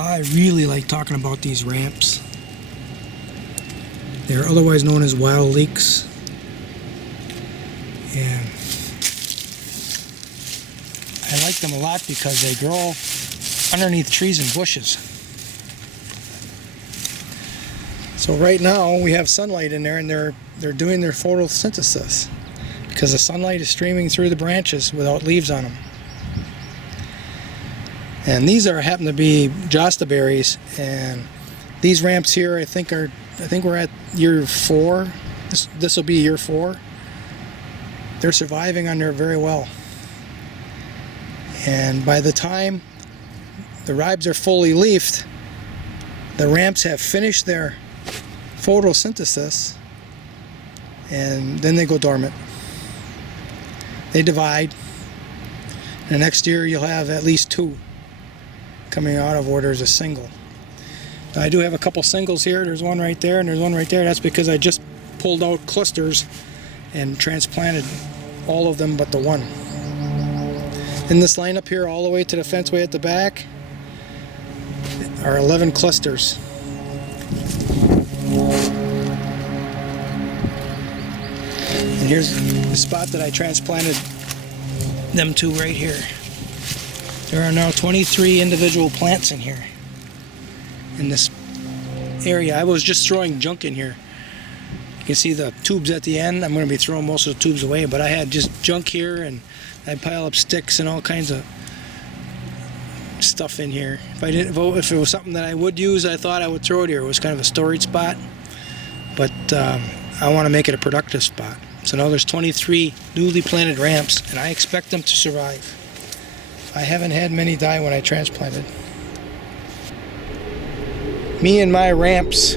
I really like talking about these ramps. They're otherwise known as wild leeks. And I like them a lot because they grow underneath trees and bushes. So right now we have sunlight in there, and they're doing their photosynthesis because the sunlight is streaming through the branches without leaves on them. And these happen to be josta berries, and these ramps here I think we're at year 4. This will be year 4. They're surviving on there very well. And by the time the ribes are fully leafed, the ramps have finished their photosynthesis, and then they go dormant. They divide, and the next year you'll have at least 2 coming out of where there's a single. I do have a couple singles here. There's one right there and there's one right there. That's because I just pulled out clusters and transplanted all of them but the one. In this line up here all the way to the fence way at the back are 11 clusters. And here's the spot that I transplanted them to right here. There are now 23 individual plants in here in this area. I was just throwing junk in here. You can see the tubes at the end. I'm going to be throwing most of the tubes away, but I had just junk here, and I'd pile up sticks and all kinds of stuff in here. If it was something that I would use, I thought I would throw it here. It was kind of a storage spot, but I want to make it a productive spot. So now there's 23 newly planted ramps, and I expect them to survive. I haven't had many die when I transplanted. Me and my ramps.